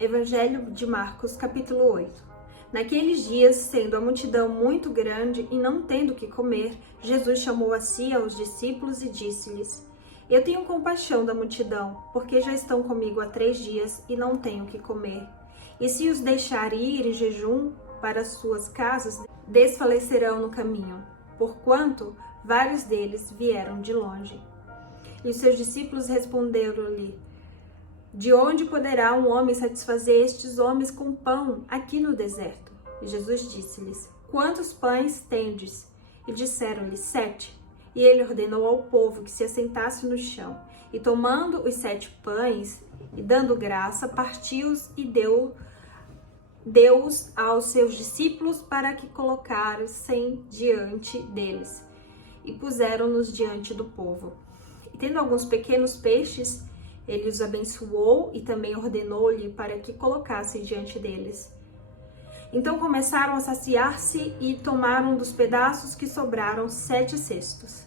Evangelho de Marcos, capítulo 8. Naqueles dias, sendo a multidão muito grande e não tendo o que comer, Jesus chamou a si aos discípulos e disse-lhes: Eu tenho compaixão da multidão, porque já estão comigo há 3 dias e não tenho o que comer. E se os deixar ir em jejum para suas casas, desfalecerão no caminho, porquanto vários deles vieram de longe. E os seus discípulos responderam-lhe: De onde poderá um homem satisfazer estes homens com pão aqui no deserto? E Jesus disse-lhes: Quantos pães tendes? E disseram-lhe: 7. E ele ordenou ao povo que se assentasse no chão. E tomando os 7 pães, e dando graça, partiu-os e deu-os aos seus discípulos para que colocassem diante deles. E puseram-nos diante do povo. E tendo alguns pequenos peixes, ele os abençoou e também ordenou-lhe para que colocassem diante deles. Então começaram a saciar-se e tomaram dos pedaços que sobraram 7 cestos.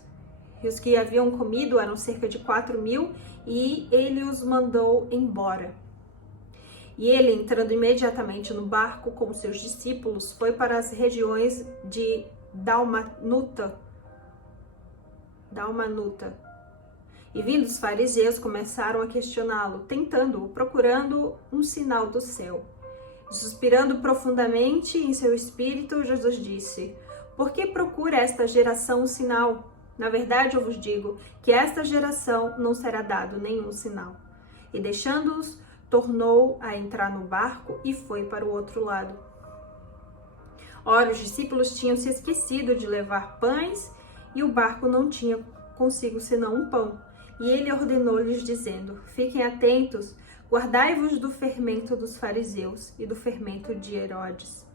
E os que haviam comido eram cerca de 4.000, e ele os mandou embora. E ele, entrando imediatamente no barco com os seus discípulos, foi para as regiões de Dalmanuta. E vindo os fariseus, começaram a questioná-lo, tentando-o, procurando um sinal do céu. Suspirando profundamente em seu espírito, Jesus disse: Por que procura esta geração um sinal? Na verdade, eu vos digo que a esta geração não será dado nenhum sinal. E deixando-os, tornou a entrar no barco e foi para o outro lado. Ora, os discípulos tinham se esquecido de levar pães e o barco não tinha consigo senão um pão. E ele ordenou-lhes, dizendo: Fiquem atentos, guardai-vos do fermento dos fariseus e do fermento de Herodes.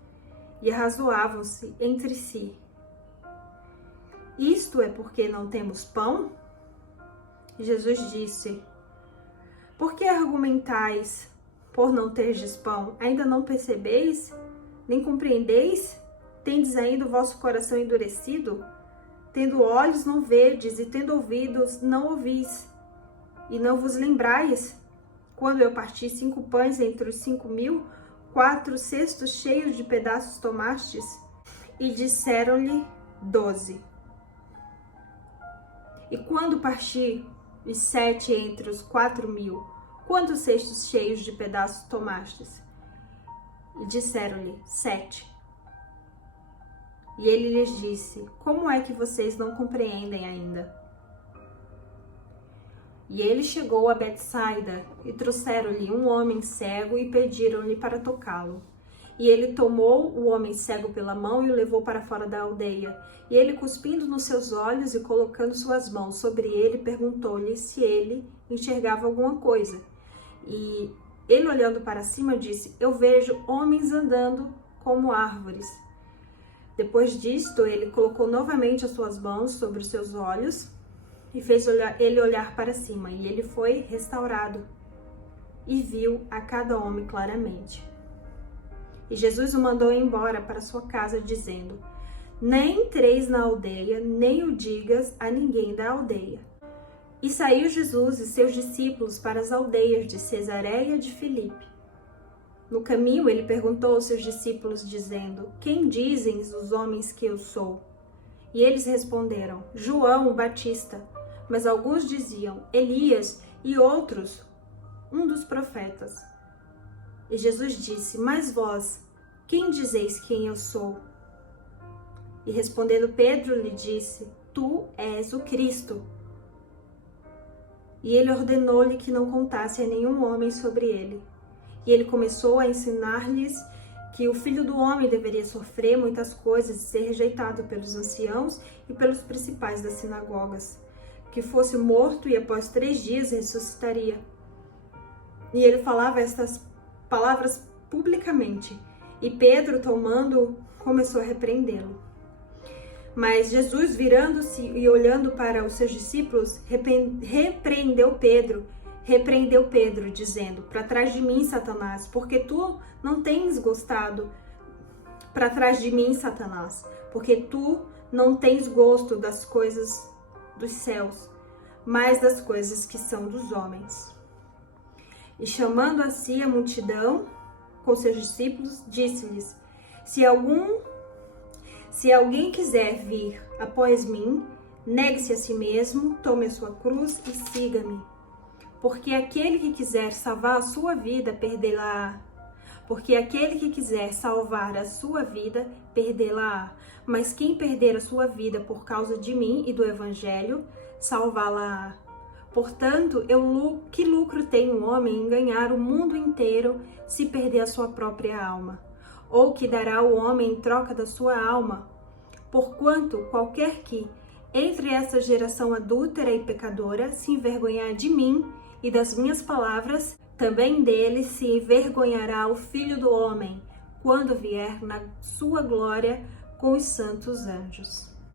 E arrazoavam-se entre si: Isto é porque não temos pão? E Jesus disse: Por que argumentais por não terdes pão? Ainda não percebeis? Nem compreendeis? Tendes ainda o vosso coração endurecido? Tendo olhos, não vedes, e tendo ouvidos, não ouvis. E não vos lembrais? Quando eu parti 5 pães entre os 5.000, 4 cestos cheios de pedaços tomastes? E disseram-lhe: 12. E quando parti os 7 entre os 4.000, quantos cestos cheios de pedaços tomastes? E disseram-lhe: 7. E ele lhes disse: Como é que vocês não compreendem ainda? E ele chegou a Betsaida, e trouxeram-lhe um homem cego e pediram-lhe para tocá-lo. E ele tomou o homem cego pela mão e o levou para fora da aldeia. E ele, cuspindo nos seus olhos e colocando suas mãos sobre ele, perguntou-lhe se ele enxergava alguma coisa. E ele, olhando para cima, disse: Eu vejo homens andando como árvores. Depois disto, ele colocou novamente as suas mãos sobre os seus olhos e fez ele olhar para cima, e ele foi restaurado e viu a cada homem claramente. E Jesus o mandou embora para sua casa, dizendo: Nem entreis na aldeia, nem o digas a ninguém da aldeia. E saiu Jesus e seus discípulos para as aldeias de Cesareia de Filipe. No caminho, ele perguntou aos seus discípulos, dizendo: Quem dizem os homens que eu sou? E eles responderam: João o Batista. Mas alguns diziam: Elias, e outros, um dos profetas. E Jesus disse: Mas vós, quem dizeis quem eu sou? E respondendo Pedro, lhe disse: Tu és o Cristo. E ele ordenou-lhe que não contasse a nenhum homem sobre ele. E ele começou a ensinar-lhes que o Filho do Homem deveria sofrer muitas coisas e ser rejeitado pelos anciãos e pelos principais das sinagogas, que fosse morto e após 3 dias ressuscitaria. E ele falava estas palavras publicamente, e Pedro, tomando-o, começou a repreendê-lo. Mas Jesus, virando-se e olhando para os seus discípulos, repreendeu Pedro, dizendo: Para trás de mim, Satanás, porque tu não tens gostado. Para trás de mim, Satanás, porque tu não tens gosto das coisas dos céus, mas das coisas que são dos homens. E chamando a si a multidão com seus discípulos, disse-lhes: Se alguém quiser vir após mim, negue-se a si mesmo, tome a sua cruz e siga-me. Porque aquele que quiser salvar a sua vida, perdê-la-á. Porque aquele que quiser salvar a sua vida, perdê-la-á. Mas quem perder a sua vida por causa de mim e do Evangelho, salvá-la-á. Portanto, que lucro tem um homem em ganhar o mundo inteiro se perder a sua própria alma? Ou que dará o homem em troca da sua alma? Porquanto qualquer que, entre essa geração adúltera e pecadora, se envergonhar de mim e das minhas palavras, também dele se envergonhará o Filho do Homem, quando vier na sua glória com os santos anjos.